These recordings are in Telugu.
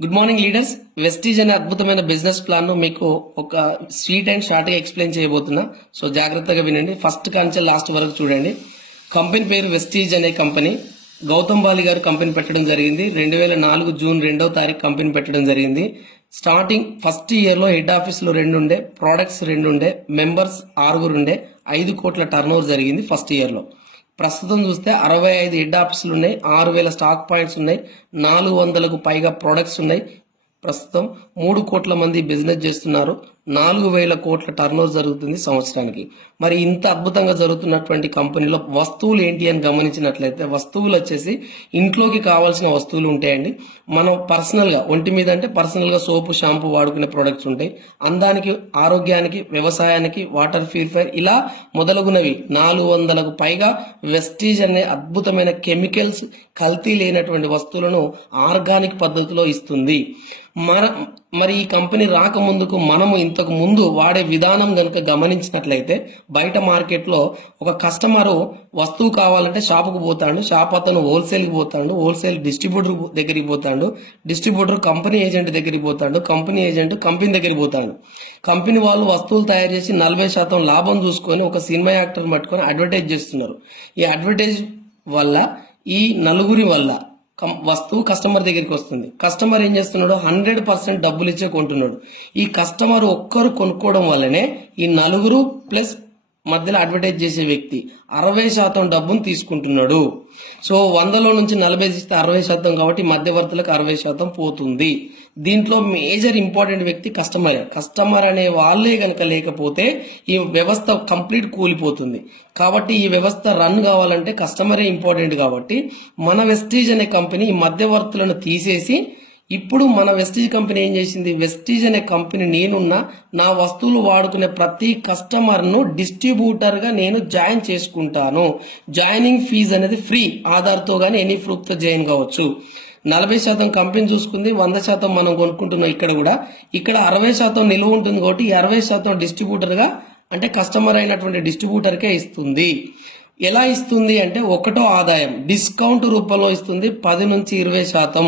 గుడ్ మార్నింగ్ లీడర్స్ వెస్టీజ్ అనే అద్భుతమైన బిజినెస్ ప్లాన్ను మీకు ఒక స్వీట్ అండ్ షార్ట్గా ఎక్స్ప్లెయిన్ చేయబోతున్నా. సో జాగ్రత్తగా వినండి. ఫస్ట్ కాంచె లాస్ట్ వరకు చూడండి. కంపెనీ పేరు వెస్టీజ్ అనే కంపెనీ గౌతమ్ బాలి గారు కంపెనీ పెట్టడం జరిగింది. రెండు వేల నాలుగు జూన్ రెండవ తారీఖు కంపెనీ పెట్టడం జరిగింది. స్టార్టింగ్ ఫస్ట్ ఇయర్లో హెడ్ ఆఫీస్లో రెండు ఉండే ప్రోడక్ట్స్ రెండు ఉండే మెంబర్స్ ఆరుగురు ఉండే ఐదు కోట్ల టర్న్ జరిగింది ఫస్ట్ ఇయర్లో. ప్రస్తుతం చూస్తే అరవై ఐదు హెడ్ ఆఫీసులు ఉన్నాయి ఆరు వేల స్టాక్ పాయింట్స్ ఉన్నాయి నాలుగు వందలకు పైగా ప్రొడక్ట్స్ ఉన్నాయి ప్రస్తుతం. మూడు కోట్ల మంది బిజినెస్ చేస్తున్నారు. నాలుగు వేల కోట్ల టర్న్ జరుగుతుంది సంవత్సరానికి. మరి ఇంత అద్భుతంగా జరుగుతున్నటువంటి కంపెనీలో వస్తువులు ఏంటి అని గమనించినట్లయితే వస్తువులు వచ్చేసి ఇంట్లోకి కావాల్సిన వస్తువులు ఉంటాయండి. మనం పర్సనల్గా ఒంటి మీద అంటే పర్సనల్గా సోపు షాంపూ వాడుకునే ప్రొడక్ట్స్ ఉంటాయి. అందానికి ఆరోగ్యానికి వ్యవసాయానికి వాటర్ ప్యూరిఫైర్ ఇలా మొదలగునవి. నాలుగు వందలకు పైగా వెస్టీజ్ అనే అద్భుతమైన కెమికల్స్ కల్తీ లేనటువంటి వస్తువులను ఆర్గానిక్ పద్ధతిలో ఇస్తుంది. మన మరి ఈ కంపెనీ రాకముందుకు మనము ఇంతకు ముందు వాడే విధానం కనుక గమనించినట్లయితే బయట మార్కెట్లో ఒక కస్టమరు వస్తువు కావాలంటే షాపుకు పోతాడు షాప్ అతను హోల్సేల్కి పోతాడు హోల్సేల్ డిస్ట్రిబ్యూటర్ దగ్గరికి పోతాడు డిస్ట్రిబ్యూటర్ కంపెనీ ఏజెంట్ దగ్గరికి పోతాడు కంపెనీ ఏజెంట్ కంపెనీ దగ్గరికి పోతాడు. కంపెనీ వాళ్ళు వస్తువులు తయారు చేసి నలభై శాతం లాభం చూసుకొని ఒక సినిమా యాక్టర్ పట్టుకొని అడ్వర్టైజ్ చేస్తున్నారు. ఈ అడ్వర్టైజ్ వల్ల ఈ నలుగురి వల్ల వస్తువు కస్టమర్ దగ్గరికి వస్తుంది. కస్టమర్ ఏం చేస్తున్నాడు? హండ్రెడ్ పర్సెంట్ డబ్బులు ఇచ్చే కొంటున్నాడు. ఈ కస్టమర్ ఒక్కరు కొనుక్కోవడం వల్లనే ఈ నలుగురు ప్లస్ మధ్యలో అడ్వర్టైజ్ చేసే వ్యక్తి అరవై శాతం డబ్బును తీసుకుంటున్నాడు. సో వందలో నుంచి నలభై తీస్తే అరవై శాతం కాబట్టి మధ్యవర్తులకు అరవై శాతం పోతుంది. దీంట్లో మేజర్ ఇంపార్టెంట్ వ్యక్తి కస్టమర్ కస్టమర్ అనే వాళ్ళే కనుక లేకపోతే ఈ వ్యవస్థ కంప్లీట్ కూలిపోతుంది. కాబట్టి ఈ వ్యవస్థ రన్ కావాలంటే కస్టమరే ఇంపార్టెంట్ కాబట్టి మన వెస్టీజ్ అనే కంపెనీ ఈ మధ్యవర్తులను తీసేసి ఇప్పుడు మన వెస్టీజ్ కంపెనీ ఏం చేసింది? వెస్టీజ్ అనే కంపెనీ నేనున్న నా వస్తువులు వాడుకునే ప్రతి కస్టమర్ను డిస్ట్రిబ్యూటర్గా నేను జాయిన్ చేసుకుంటాను. జాయినింగ్ ఫీజు అనేది ఫ్రీ ఆధార్తో కానీ ఎనీ ప్రూఫ్తో జాయిన్ కావచ్చు. నలభై శాతం కంపెనీ చూసుకుంది వంద శాతం మనం కొనుక్కుంటున్నాం ఇక్కడ కూడా. ఇక్కడ అరవై శాతం నిల్వ ఉంటుంది కాబట్టి ఈ అరవై శాతం డిస్ట్రిబ్యూటర్గా అంటే కస్టమర్ అయినటువంటి డిస్ట్రిబ్యూటర్కే ఇస్తుంది. ఎలా ఇస్తుంది అంటే ఒకటో ఆదాయం డిస్కౌంట్ రూపంలో ఇస్తుంది పది నుంచి ఇరవై శాతం.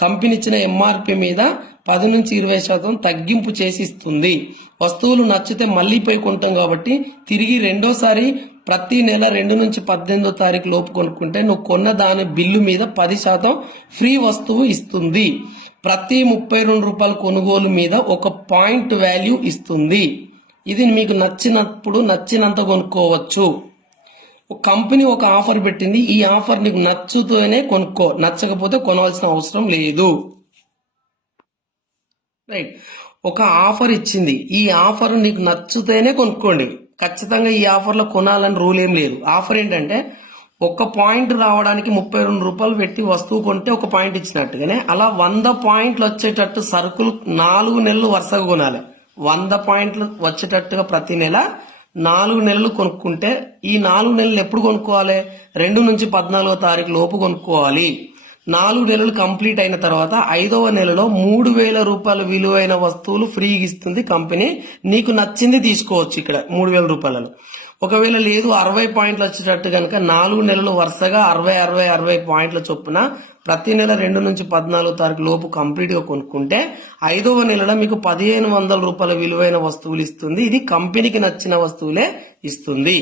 కంపెనీ ఇచ్చిన ఎంఆర్పి మీద పది నుంచి ఇరవై శాతం తగ్గింపు చేసి ఇస్తుంది. వస్తువులు నచ్చితే మళ్ళీ పోయి కొంటాం కాబట్టి తిరిగి రెండోసారి ప్రతి నెల రెండు నుంచి పద్దెనిమిదో తారీఖు లోపు కొనుక్కుంటే నువ్వు కొన్న దాని బిల్లు మీద పది శాతం ఫ్రీ వస్తువు ఇస్తుంది. ప్రతి ముప్పై రెండు రూపాయల కొనుగోలు మీద ఒక పాయింట్ వాల్యూ ఇస్తుంది. ఇది మీకు నచ్చినప్పుడు నచ్చినంత కొనుక్కోవచ్చు. కంపెనీ ఒక ఆఫర్ పెట్టింది ఈ ఆఫర్ నీకు నచ్చుతూనే కొనుక్కో. నచ్చకపోతే కొనవలసిన అవసరం లేదు. రైట్ ఒక ఆఫర్ ఇచ్చింది. ఈ ఆఫర్ నీకు నచ్చుతూనే కొనుక్కోండి. ఖచ్చితంగా ఈ ఆఫర్లో కొనాలని రూల్ ఏం లేదు. ఆఫర్ ఏంటంటే ఒక పాయింట్ రావడానికి ముప్పై రెండు రూపాయలు పెట్టి వస్తువు కొంటే ఒక పాయింట్ ఇచ్చినట్టుగానే అలా వంద పాయింట్లు వచ్చేటట్టు సరుకులు నాలుగు నెలలు వరుసగా కొనాలి. వంద పాయింట్లు వచ్చేటట్టుగా ప్రతి నెల నాలుగు నెలలు కొనుక్కుంటే ఈ నాలుగు నెలలు ఎప్పుడు కొనుక్కోవాలి? రెండు నుంచి పద్నాలుగో తారీఖు లోపు కొనుక్కోవాలి. నాలుగు నెలలు కంప్లీట్ అయిన తర్వాత ఐదవ నెలలో మూడు వేల రూపాయల విలువైన వస్తువులు ఫ్రీగా ఇస్తుంది కంపెనీ. నీకు నచ్చింది తీసుకోవచ్చు ఇక్కడ మూడు వేల రూపాయలలో. ఒకవేళ లేదు అరవై పాయింట్లు వచ్చేటట్టు కనుక నాలుగు నెలలు వరుసగా అరవై అరవై అరవై పాయింట్ల చొప్పున ప్రతి నెల రెండు నుంచి పద్నాలుగు తారీఖు లోపు కంప్లీట్గా కొనుక్కుంటే ఐదవ నెలలో మీకు పదిహేను వందల రూపాయల విలువైన వస్తువులు ఇస్తుంది. ఇది కంపెనీకి నచ్చిన వస్తువులే ఇస్తుంది.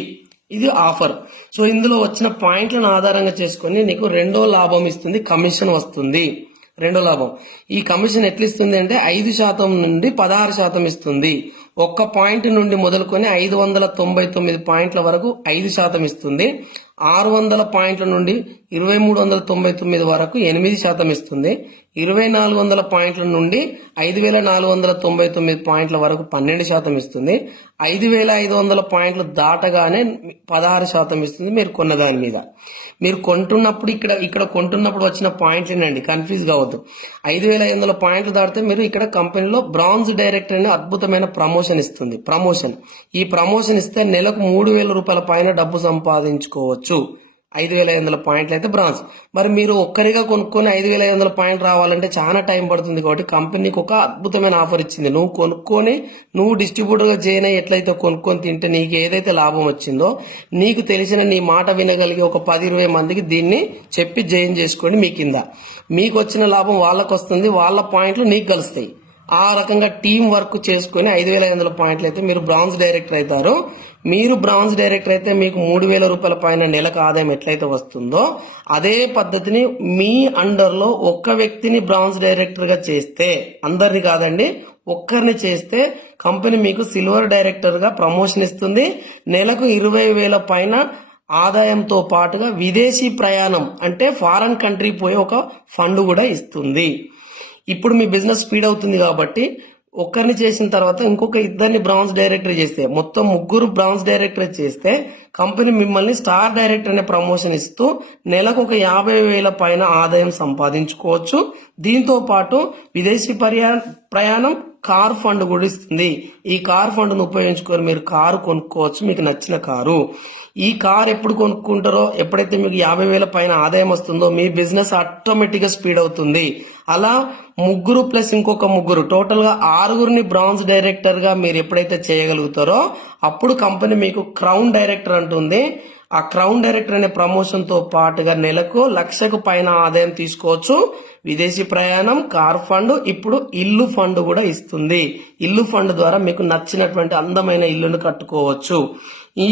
ఇది ఆఫర్ సో ఇందులో వచ్చిన పాయింట్లను ఆధారంగా చేసుకొని నీకు రెండో లాభం ఇస్తుంది కమిషన్ వస్తుంది. రెండో లాభం. ఈ కమిషన్ ఎట్లా ఇస్తుంది అంటే ఐదు శాతం నుండి పదహారు శాతం ఇస్తుంది. ఒక్క పాయింట్ నుండి మొదలుకొని ఐదు వందల తొంభై తొమ్మిది పాయింట్ల వరకు ఐదు శాతం ఇస్తుంది. ఆరు వందల పాయింట్ల నుండి ఇరవై మూడు వందల తొంభై తొమ్మిది వరకు ఎనిమిది శాతం ఇస్తుంది. ఇరవై నాలుగు వందల పాయింట్ల నుండి ఐదు వేల నాలుగు వందల తొంభై తొమ్మిది పాయింట్ల వరకు పన్నెండు శాతం ఇస్తుంది. ఐదు వేల ఐదు వందల పాయింట్లు దాటగానే పదహారు శాతం ఇస్తుంది మీరు కొన్న దాని మీద. మీరు కొంటున్నప్పుడు ఇక్కడ ఇక్కడ కొంటున్నప్పుడు వచ్చిన పాయింట్లు ఏంటండి? కన్ఫ్యూజ్ కావద్దు. ఐదు వేల ఐదు వందల పాయింట్లు దాటితే మీరు ఇక్కడ కంపెనీలో బ్రాంజ్ డైరెక్టర్ అనే అద్భుతమైన ప్రమోషన్ ఇస్తుంది. ప్రమోషన్ ఈ ప్రమోషన్ ఇస్తే నెలకు మూడు వేల రూపాయల పైన డబ్బు సంపాదించుకోవచ్చు. ఐదు వేల ఐదు వందల పాయింట్లు అయితే బ్రాంచ్ మరి మీరు ఒక్కరిగా కొనుక్కొని ఐదు వేల ఐదు వందల పాయింట్ రావాలంటే చాలా టైం పడుతుంది కాబట్టి కంపెనీకి ఒక అద్భుతమైన ఆఫర్ ఇచ్చింది. నువ్వు కొనుక్కొని నువ్వు డిస్ట్రిబ్యూటర్గా జాయిన్ అయ్యి ఎట్లయితే కొనుక్కొని తింటే నీకు ఏదైతే లాభం వచ్చిందో నీకు తెలిసిన నీ మాట వినగలిగే ఒక పది ఇరవై మందికి దీన్ని చెప్పి జాయిన్ చేసుకోండి మీ కింద. మీకు వచ్చిన లాభం వాళ్ళకు వస్తుంది వాళ్ళ పాయింట్లు నీకు కలుస్తాయి. ఆ రకంగా టీం వర్క్ చేసుకుని ఐదు వేల ఐదు వందల పాయింట్లు అయితే మీరు బ్రాంజ్ డైరెక్టర్ అవుతారు. మీరు బ్రాంజ్ డైరెక్టర్ అయితే మీకు మూడు వేల రూపాయల పైన నెలకు ఆదాయం ఎట్లయితే వస్తుందో అదే పద్ధతిని మీ అండర్లో ఒక్క వ్యక్తిని బ్రాంజ్ డైరెక్టర్గా చేస్తే అందరిని కాదండి ఒక్కరిని చేస్తే కంపెనీ మీకు సిల్వర్ డైరెక్టర్గా ప్రమోషన్ ఇస్తుంది. నెలకు ఇరవై వేల పైన ఆదాయంతో పాటుగా విదేశీ ప్రయాణం అంటే ఫారెన్ కంట్రీ పోయే ఒక ఫండ్ కూడా ఇస్తుంది. ఇప్పుడు మీ బిజినెస్ స్పీడ్ అవుతుంది కాబట్టి ఒక్కరిని చేసిన తర్వాత ఇంకొక ఇద్దరిని బ్రాంచ్ డైరెక్టర్ చేస్తే మొత్తం ముగ్గురు బ్రాంచ్ డైరెక్టర్ చేస్తే కంపెనీ మిమ్మల్ని స్టార్ డైరెక్టర్ అనే ప్రమోషన్ ఇస్తూ నెలకు ఒక యాభై వేల పైన ఆదాయం సంపాదించుకోవచ్చు. దీంతో పాటు విదేశీ పర్యా ప్రయాణం కార్ ఫండ్ కూడా ఇస్తుంది. ఈ కార్ ఫండ్ను ఉపయోగించుకొని మీరు కారు కొనుక్కోవచ్చు. మీకు నచ్చిన కారు. ఈ కార్ ఎప్పుడు కొనుక్కుంటారో ఎప్పుడైతే మీకు యాభై వేల పైన ఆదాయం వస్తుందో మీ బిజినెస్ ఆటోమేటిక్గా స్పీడ్ అవుతుంది. అలా ముగ్గురు ప్లస్ ఇంకొక ముగ్గురు టోటల్గా ఆరుగురిని బ్రాంజ్ డైరెక్టర్గా మీరు ఎప్పుడైతే చేయగలుగుతారో అప్పుడు కంపెనీ మీకు క్రౌన్ డైరెక్టర్ ఉంది ఆ క్రౌన్ డైరెక్టర్ అనే ప్రమోషన్తో పాటుగా నెలకు లక్షకు పైన ఆదాయం తీసుకోవచ్చు. విదేశీ ప్రయాణం కార్ ఫండ్ ఇప్పుడు ఇల్లు ఫండ్ కూడా ఇస్తుంది. ఇల్లు ఫండ్ ద్వారా మీకు నచ్చినటువంటి అందమైన ఇల్లును కట్టుకోవచ్చు. ఈ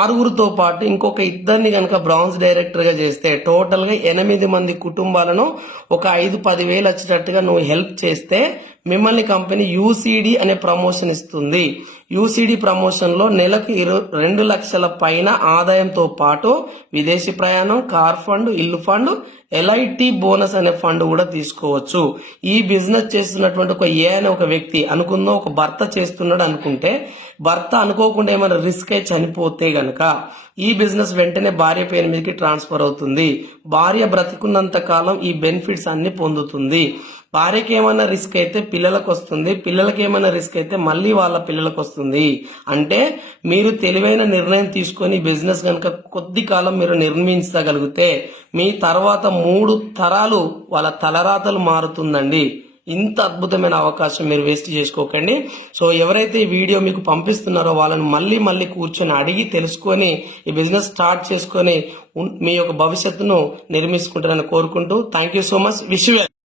ఆరుగురితో పాటు ఇంకొక ఇద్దరిని కనుక బ్రాంజ్ డైరెక్టర్గా చేస్తే టోటల్గా ఎనిమిది మంది కుటుంబాలను ఒక ఐదు పది వేలు వచ్చేటట్టుగా నువ్వు హెల్ప్ చేస్తే మిమ్మల్ని కంపెనీ యూసీడీ అనే ప్రమోషన్ ఇస్తుంది. యూసీడీ ప్రమోషన్లో నెలకు ఇరు రెండు లక్షల పైన ఆదాయంతో పాటు విదేశీ ప్రయాణం కార్ ఫండ్ ఇల్లు ఫండ్ ఎల్ఐటి బోనస్ అనే ఫండ్ కూడా తీసుకోవచ్చు. ఈ బిజినెస్ చేస్తున్నటువంటి ఒక ఏ అనే ఒక వ్యక్తి అనుకుందో ఒక భర్త చేస్తున్నాడు అనుకుంటే భర్త అనుకోకుండా ఏమైనా రిస్క్ అయి చనిపోతే గనక ఈ బిజినెస్ వెంటనే భార్య పేరు మీదకి ట్రాన్స్ఫర్ అవుతుంది. భార్య బ్రతికున్నంత కాలం ఈ బెనిఫిట్స్ అన్ని పొందుతుంది. భార్యకి ఏమైనా రిస్క్ అయితే పిల్లలకు వస్తుంది. పిల్లలకి ఏమైనా రిస్క్ అయితే మళ్ళీ వాళ్ళ పిల్లలకు వస్తుంది. అంటే మీరు తెలివైన నిర్ణయం తీసుకొని బిజినెస్ కనుక కొద్ది కాలం మీరు నిర్మించగలిగితే మీ తర్వాత మూడు తరాలు వాళ్ళ తలరాతలు మారుతుందండి. ఇంత అద్భుతమైన అవకాశం మీరు వేస్ట్ చేసుకోకండి. సో ఎవరైతే ఈ వీడియో మీకు పంపిస్తున్నారో వాళ్ళని మళ్ళీ మళ్ళీ కూర్చొని అడిగి తెలుసుకొని ఈ బిజినెస్ స్టార్ట్ చేసుకొని మీ యొక్క భవిష్యత్తును నిర్మించుకుంటారని కోరుకుంటూ thank you so much. Wish